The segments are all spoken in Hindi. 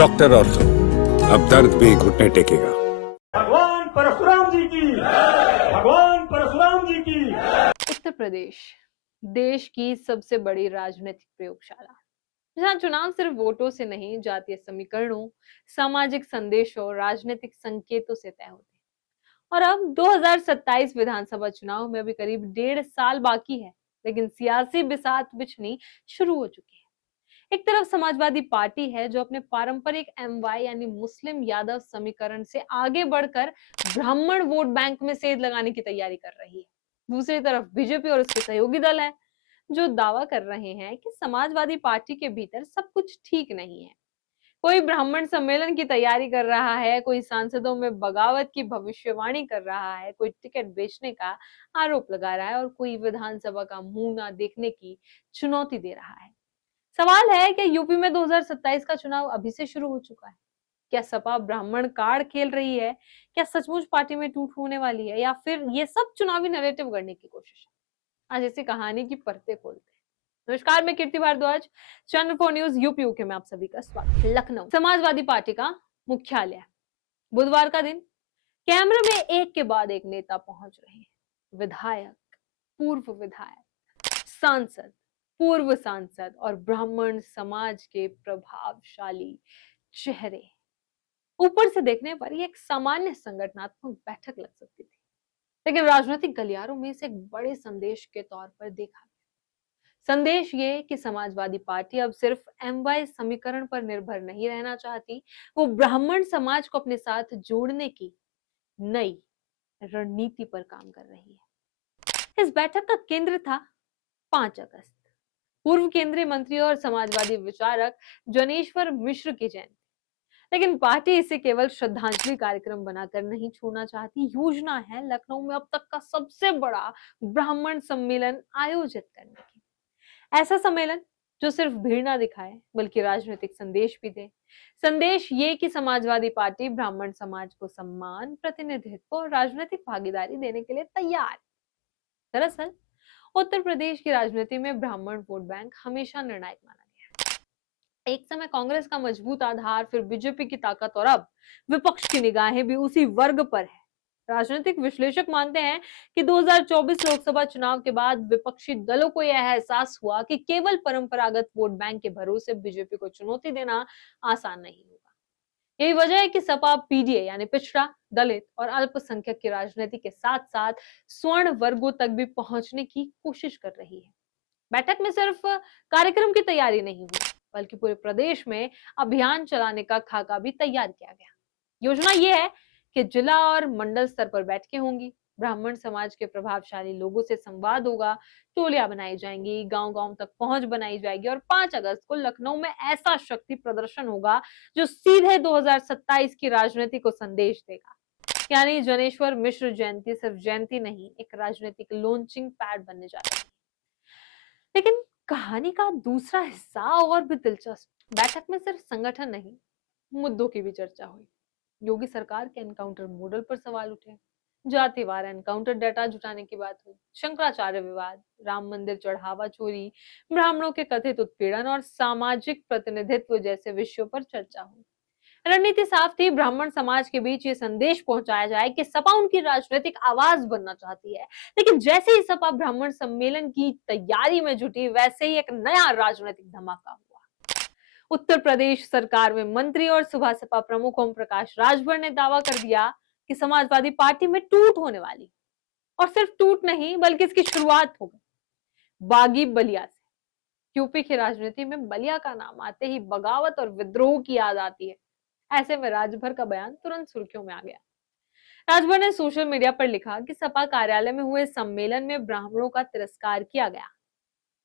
डॉक्टर और तो अब दर्द भी घुटने टेकेगा। भगवान परशुराम जी की, भगवान परशुराम जी की। उत्तर प्रदेश देश की सबसे बड़ी राजनीतिक प्रयोगशाला, जहां चुनाव सिर्फ वोटों से नहीं, जातीय समीकरणों, सामाजिक संदेशों और राजनीतिक संकेतों से तय होते हैं। और अब 2027 विधानसभा चुनाव में अभी करीब 1.5 साल बाकी है, लेकिन सियासी बिसात बिछनी शुरू हो चुकी है। एक तरफ समाजवादी पार्टी है जो अपने पारंपरिक एमवाई यानी मुस्लिम यादव समीकरण से आगे बढ़कर ब्राह्मण वोट बैंक में सेंध लगाने की तैयारी कर रही है। दूसरी तरफ बीजेपी और उसके सहयोगी दल हैं जो दावा कर रहे हैं कि समाजवादी पार्टी के भीतर सब कुछ ठीक नहीं है। कोई ब्राह्मण सम्मेलन की तैयारी कर रहा है, कोई सांसदों में बगावत की भविष्यवाणी कर रहा है, कोई टिकट बेचने का आरोप लगा रहा है और कोई विधानसभा का मुंह ना देखने की चुनौती दे रहा है। सवाल है कि यूपी में 2027 का चुनाव अभी से शुरू हो चुका है। क्या सपा ब्राह्मण कार्ड खेल रही है? क्या सचमुच पार्टी में टूट होने वाली है, या फिर ये सब चुनावी नैरेटिव गढ़ने की कोशिश है? आज इसी कहानी की परतें खोलते हैं। नमस्कार, मैं Kirti Bharadwaj, channel 4 news UP UK में आप सभी का स्वागत। लखनऊ समाजवादी पार्टी का मुख्यालय, बुधवार का दिन। कैमरे में एक के बाद एक नेता पहुंच रहे हैं। विधायक, पूर्व विधायक, सांसद, पूर्व सांसद और ब्राह्मण समाज के प्रभावशाली चेहरे। ऊपर से देखने पर यह एक सामान्य संगठनात्मक बैठक लग सकती थी, लेकिन राजनीतिक गलियारों में इसे एक बड़े संदेश के तौर पर देखा गया। संदेश ये कि समाजवादी पार्टी अब सिर्फ एमवाई समीकरण पर निर्भर नहीं रहना चाहती, वो ब्राह्मण समाज को अपने साथ जोड़ने की नई रणनीति पर काम कर रही है। इस बैठक का केंद्र था 5 अगस्त, पूर्व केंद्रीय मंत्री और समाजवादी विचारक जनेश्वर मिश्र की जयंती। लेकिन पार्टी इसे केवल श्रद्धांजलि कार्यक्रम बनाकर नहीं छोड़ना चाहती। योजना है लखनऊ में अब तक का सबसे बड़ा ब्राह्मण सम्मेलन आयोजित करने की। ऐसा सम्मेलन जो सिर्फ भीड़ ना दिखाए बल्कि राजनीतिक संदेश भी दे। संदेश ये कि समाजवादी पार्टी ब्राह्मण समाज को सम्मान, प्रतिनिधित्व और राजनीतिक भागीदारी देने के लिए तैयार है। दरअसल उत्तर प्रदेश की राजनीति में ब्राह्मण वोट बैंक हमेशा निर्णायक माना गया है। एक समय कांग्रेस का मजबूत आधार, फिर बीजेपी की ताकत और अब विपक्ष की निगाहें भी उसी वर्ग पर है। राजनीतिक विश्लेषक मानते हैं कि 2024 लोकसभा चुनाव के बाद विपक्षी दलों को यह एहसास हुआ कि केवल परंपरागत वोट बैंक के भरोसे बीजेपी को चुनौती देना आसान नहीं होगा। यही वजह है कि सपा पीडीए यानी पिछड़ा, दलित और अल्पसंख्यक की राजनीति के साथ साथ स्वर्ण वर्गों तक भी पहुंचने की कोशिश कर रही है। बैठक में सिर्फ कार्यक्रम की तैयारी नहीं हुई, बल्कि पूरे प्रदेश में अभियान चलाने का खाका भी तैयार किया गया। योजना यह है कि जिला और मंडल स्तर पर बैठकें होंगी, ब्राह्मण समाज के प्रभावशाली लोगों से संवाद होगा, टोलियां बनाई जाएंगी, गांव-गांव तक पहुंच बनाई जाएगी और 5 अगस्त को लखनऊ में ऐसा शक्ति प्रदर्शन होगा जो सीधे 2027 की राजनीति को संदेश देगा। यानी जनेश्वर मिश्र जयंती सिर्फ जयंती नहीं, एक राजनीतिक लॉन्चिंग पैड बनने जा रही है। लेकिन कहानी का दूसरा हिस्सा और भी दिलचस्प। बैठक में सिर्फ संगठन नहीं, मुद्दों की भी चर्चा हुई। योगी सरकार के एनकाउंटर मॉडल पर सवाल उठे, जातिवार एनकाउंटर डेटा जुटाने की बात हुई, शंकराचार्य विवाद, राम मंदिर चढ़ावा चोरी, ब्राह्मणों के कथित उत्पीड़न और सामाजिक प्रतिनिधित्व जैसे विषयों पर चर्चा हुई। रणनीति साफ थी, ब्राह्मण समाज के बीच ये संदेश पहुंचाया जाए कि सपा उनकी राजनीतिक आवाज बनना चाहती है। लेकिन जैसे ही सपा ब्राह्मण सम्मेलन की तैयारी में जुटी, वैसे ही एक नया राजनीतिक धमाका हुआ। उत्तर प्रदेश सरकार में मंत्री और सुबह सपा प्रमुख ओम प्रकाश राजभर ने दावा कर दिया कि समाजवादी पार्टी में टूट होने वाली, और सिर्फ टूट नहीं बल्कि इसकी शुरुआत हो गई बागी बलिया से। यूपी की राजनीति में बलिया का नाम आते ही बगावत और विद्रोह की याद आती है। ऐसे में राजभर का बयान तुरंत सुर्खियों में आ गया। राजभर ने सोशल मीडिया पर लिखा कि सपा कार्यालय में हुए सम्मेलन में ब्राह्मणों का तिरस्कार किया गया।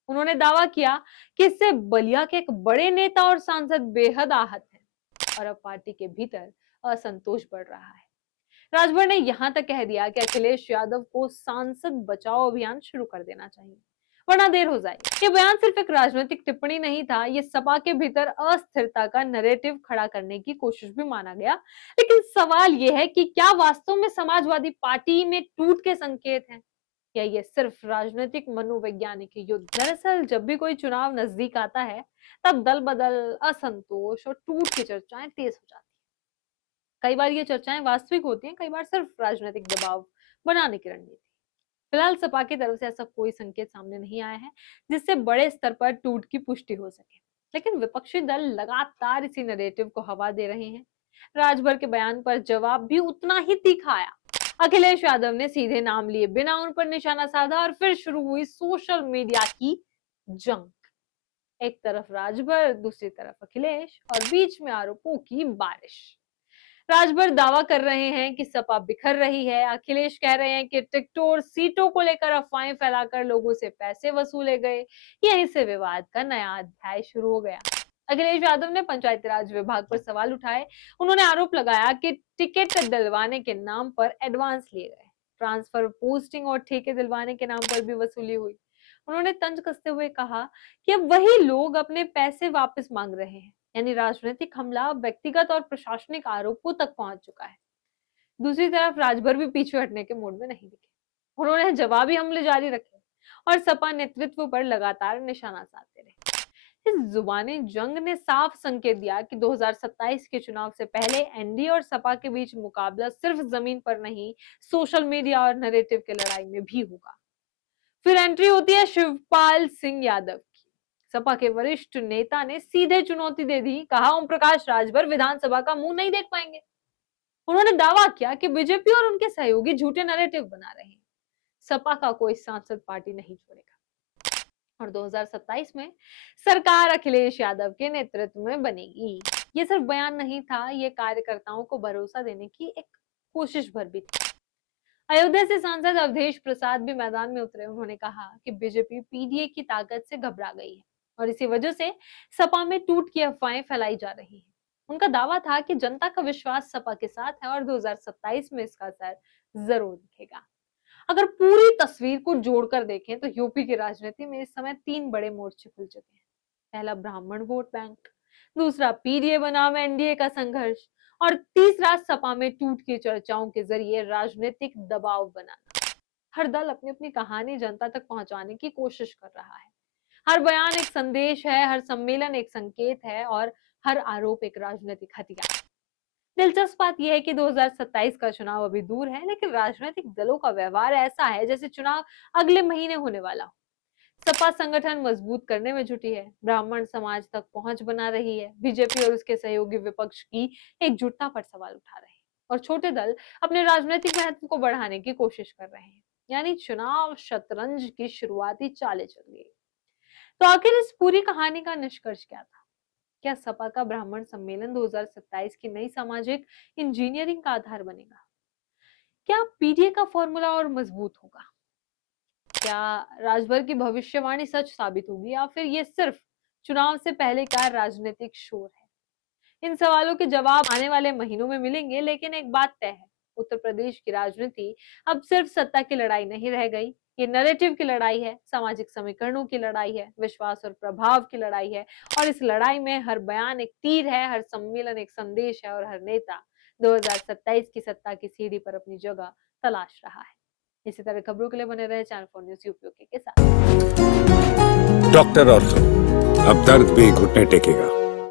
उन्होंने दावा किया कि इससे बलिया के एक बड़े नेता और सांसद बेहद आहत हैं और अब पार्टी के भीतर असंतोष बढ़ रहा है। राजभर ने यहां तक कह दिया कि अखिलेश यादव को सांसद बचाओ अभियान शुरू कर देना चाहिए, वरना देर हो जाएगी। ये बयान सिर्फ एक राजनीतिक टिप्पणी नहीं था, ये सपा के भीतर अस्थिरता का नैरेटिव खड़ा करने की कोशिश भी माना गया। लेकिन सवाल ये है कि क्या वास्तव में समाजवादी पार्टी में टूट के संकेत हैं, या ये सिर्फ राजनीतिक मनोवैज्ञानिक युद्ध? दरअसल जब भी कोई चुनाव नजदीक आता है, तब दल बदल, असंतोष और टूट की चर्चाएं तेज हो जाती हैं। कई बार ये चर्चाएं वास्तविक होती हैं, कई बार सिर्फ राजनीतिक दबाव बनाने की रणनीति। फिलहाल सपा की तरफ से ऐसा कोई संकेत सामने नहीं आया है जिससे बड़े स्तर पर टूट की पुष्टि हो सके, लेकिन विपक्षी दल लगातार इसी नैरेटिव को हवा दे रहे हैं। राजभर के बयान पर जवाब भी उतना ही तीखा आया। अखिलेश यादव ने सीधे नाम लिए बिना उन पर निशाना साधा और फिर शुरू हुई सोशल मीडिया की जंग। एक तरफ राजभर, दूसरी तरफ अखिलेश और बीच में आरोपों की बारिश। राजभर दावा कर रहे हैं कि सपा बिखर रही है, अखिलेश कह रहे हैं कि टिकटों और सीटों को लेकर अफवाहें फैलाकर लोगों से पैसे वसूले गए। यहीं से विवाद का नया अध्याय शुरू हो गया। अखिलेश यादव ने पंचायती राज विभाग पर सवाल उठाए। उन्होंने आरोप लगाया कि टिकट दिलवाने के नाम पर एडवांस लिए गए, ट्रांसफर, पोस्टिंग और ठेके दिलवाने के नाम पर भी वसूली हुई। उन्होंने तंज कसते हुए कहा कि अब वही लोग अपने पैसे वापस मांग रहे हैं, यानी राजनीतिक हमला व्यक्तिगत और प्रशासनिक आरोपों तक पहुंच चुका है। दूसरी तरफ राजभर भी पीछे हटने के मूड में नहीं दिखे। उन्होंने जवाबी हमले जारी रखे और सपा नेतृत्व पर लगातार निशाना साधते रहे। इस जुबानी जंग ने साफ संकेत दिया कि 2027 के चुनाव से पहले एनडीए और सपा के बीच मुकाबला सिर्फ जमीन पर नहीं, सोशल मीडिया और नैरेटिव की लड़ाई में भी होगा। फिर एंट्री होती है शिवपाल सिंह यादव की। सपा के वरिष्ठ नेता ने सीधे चुनौती दे दी, कहा ओम प्रकाश राजभर विधानसभा का मुंह नहीं देख पाएंगे। उन्होंने दावा किया कि बीजेपी और उनके सहयोगी झूठे नैरेटिव बना रहे हैं, सपा का कोई सांसद पार्टी नहीं छोड़ेगा और 2027 में सरकार अखिलेश यादव के नेतृत्व में बनेगी। ये सिर्फ बयान नहीं था, ये कार्यकर्ताओं को भरोसा देने की एक कोशिश भर भी थी। अयोध्या से सांसद अवधेश प्रसाद भी मैदान में उतरे। उन्होंने कहा कि बीजेपी पीडीए की ताकत से घबरा गई है और इसी वजह से सपा में टूट की अफवाहें फैलाई जा रही हैं। उनका दावा था कि जनता का विश्वास सपा के साथ है और 2027 में इसका असर जरूर दिखेगा। अगर पूरी तस्वीर को जोड़कर देखें तो यूपी की राजनीति में इस समय 3 बड़े मोर्चे खुल चुके हैं। पहला ब्राह्मण वोट बैंक, दूसरा पीडीए बनाम एनडीए का संघर्ष और तीसरा सपा में टूट की चर्चाओं के जरिए राजनीतिक दबाव बनाना। हर दल अपनी अपनी कहानी जनता तक पहुंचाने की कोशिश कर रहा है। हर बयान एक संदेश है, हर सम्मेलन एक संकेत है और हर आरोप एक राजनीतिक हथियार। दिलचस्प बात यह है कि 2027 का चुनाव अभी दूर है, लेकिन राजनीतिक दलों का व्यवहार ऐसा है जैसे चुनाव अगले महीने होने वाला हो। सपा संगठन मजबूत करने में जुटी है, ब्राह्मण समाज तक पहुंच बना रही है, बीजेपी और उसके सहयोगी विपक्ष की एकजुटता पर सवाल उठा रहे हैं और छोटे दल अपने राजनीतिक महत्व को बढ़ाने की कोशिश कर रहे हैं। यानी चुनाव शतरंज की शुरुआती चालें चल रही है। तो आखिर इस पूरी कहानी का निष्कर्ष क्या था? क्या सपा का ब्राह्मण सम्मेलन 2027 की नई सामाजिक इंजीनियरिंग का आधार बनेगा? क्या पीडीए का फॉर्मूला और मजबूत होगा? क्या राजभर की भविष्यवाणी सच साबित होगी या फिर ये सिर्फ चुनाव से पहले का राजनीतिक शोर है? इन सवालों के जवाब आने वाले महीनों में मिलेंगे, लेकिन एक बात तय है, उत्तर प्रदेश की राजनीति अब सिर्फ सत्ता की लड़ाई नहीं रह गई। ये नैरेटिव की लड़ाई है, सामाजिक समीकरणों की लड़ाई है, विश्वास और प्रभाव की लड़ाई है और इस लड़ाई में हर बयान एक तीर है, हर सम्मेलन एक संदेश है और हर नेता 2027 की सत्ता की सीढ़ी पर अपनी जगह तलाश रहा है। इसी तरह खबरों के लिए बने रहे चैनल 4 न्यूज़ यूपी के साथ। डॉक्टर ऑर्थो, अब दर्द भी घुटने टेकेगा।